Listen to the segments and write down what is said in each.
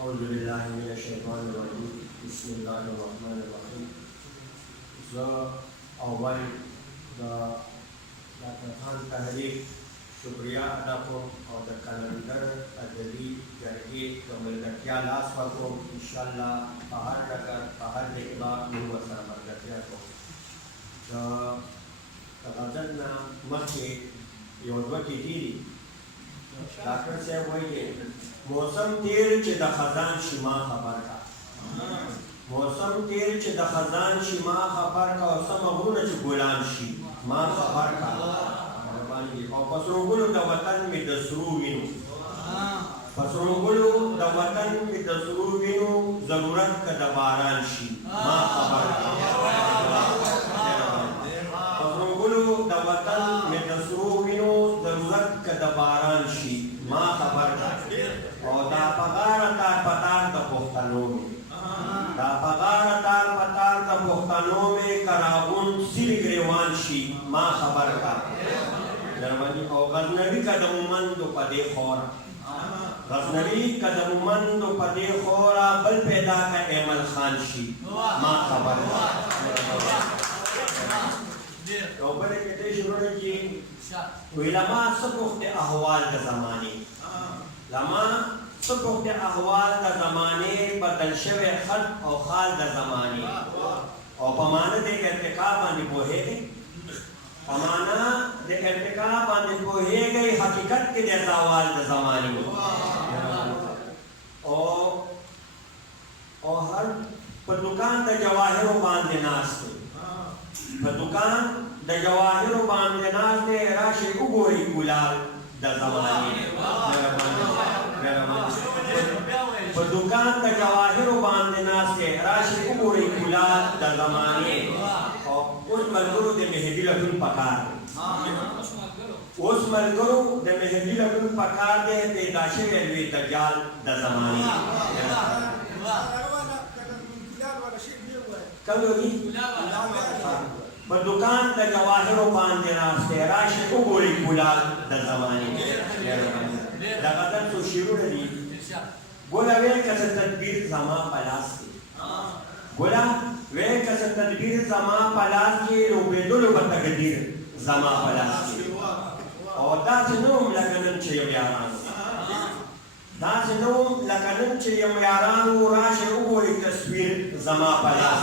औज़ुबिल्लाहिमिनश्शैतानिर्रजीम बिस्मिल्लाहिर्रहमानिर्रहीम। अव्वल दातखान तहरीक शुक्रिया अदा को और कलंदर अदबी जरगे कमलगटिया लास को इंशाअल्लाह बाहर रकर बाहर निकला मुवसा मरगटिया को तकादना मक्के योद्वती दीदी डॉक्टर साहब वही मौसम तेल च द खजान शिमा खबर का मौसम तेल च द खजान शिमा खबर का और समगुन च गुलाम शी मां खबर का और पसरोगुल द वतन में दसरू विनु पसरोगुल द वतन में दसरू विनु जरूरत का दबारान शी मां खबर का पसरोगुल द वतन में दसरू विनु जरूरत का दबारान शी मां खबर का और दा पगार तार पतार द पोख्तनों में दा पगार तार पतार द पोख्तनों में कराबुन सिल ग्रेवान शी मां खबर का जर्मनी और गजनवी कदमुमंद पदे खोरा गजनवी कदमुमंद पदे खोरा बल पैदा का एमल खान शी मां खबर का तो बड़े कहते शुरू ने की उलमा सब वक्त अहवाल का ज़माने लमा सब वक्त अहवाल का ज़माने बदल शवे खत और खाल का ज़माने और पमाना दे इर्तिकाब आने बोहे गए पमाना दे इर्तिकाब आने बोहे गए हकीकत के दे ज़वाल का ज़माने और हर पर दुकान द जवाहिरों बांधे नास्ते पर दुकान द जवाहिरों बांधे नास्ते राशि उगोरी गुलाल द ज़माने पर दुकान द जवाहिरों बांधे नास्ते राशि उगोरी गुलाल द ज़माने और उस मलगुरु दे मेहदी लगुन पकार उस मलगुरु दे मेहदी लगुन पकार दे पैदाशे वेलवे दज्जाल द ज़माने कब होगी पर दुकान द जवाहिरों बांधे नास्ते राशि उगोरी गुलाल द ज़माने दगदन तो शिरू नहीं गोला वे कस तदबीर जमा पलास के गोला वे कस तदबीर जमा पलास के लोबेदुल बतगदीर जमा पलास के और दास नोम लगनन चयम यारान दास नोम लगनन चयम यारान राशि उगोरी तस्वीर जमा पलास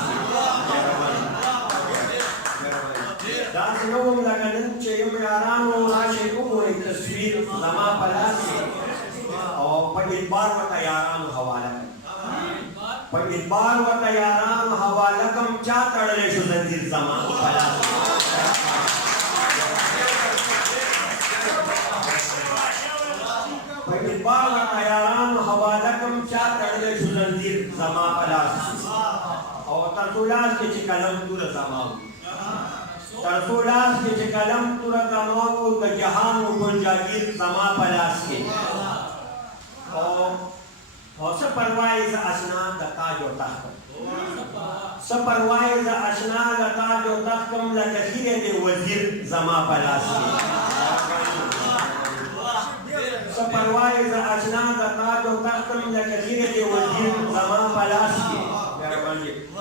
के दास नोम लगनन चयम यारान राशि उगोरी तस्वीर जमा पलास के और पइतबार व तैयारान हवाला पइतबार व तैयारान हवाला कम चा तड़ले शु जंजीर जमा पलास पइतबार व तैयारान हवाला कम चा तड़ले शु जंजीर जमा पलास और तरसुलास के चिकलम तुर जमाऊ तरसुलास के चिकलम तुर जमाऊ द जहान व जागीर जमा पलास के और सब परवाइज अशना दताज और तख्तम सब परवाइज अशना दताज और तख्तम लकसीरे दे वजीर जमा पलासी सब परवाइज अशना दताज और तख्तम लकसीरे दे वजीर जमा पलासी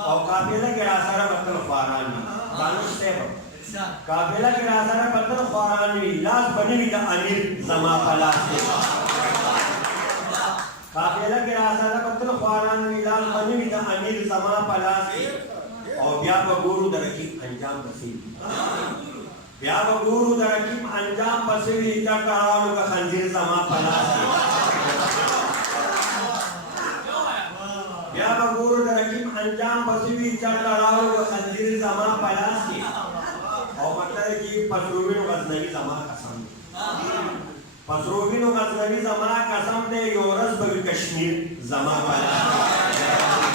और काफिला के रासारा बतल ख्वारानी दानिश से काफिला के रासारा बतल ख्वारानी लाश बनी भी का अमीर जमा पलासी काफिला के रासारा पत्तल ख्वारान मिलाल बनी भी का अमीर जमा पलास और ब्या बगुरु दरकीब अंजाम बसीर ब्या बगुरु दरकीब अंजाम बसीर इतना करावल का खंजीर जमा पलास ब्या बगुरु दरकीब अंजाम बसीर इतना करावल का खंजीर जमा पलास और मतलब कि पसरूबिन गजनवी जमा कसम पसरूबिन गजनवी जमा कसम दे योरस बग कश्मीर जमा पलास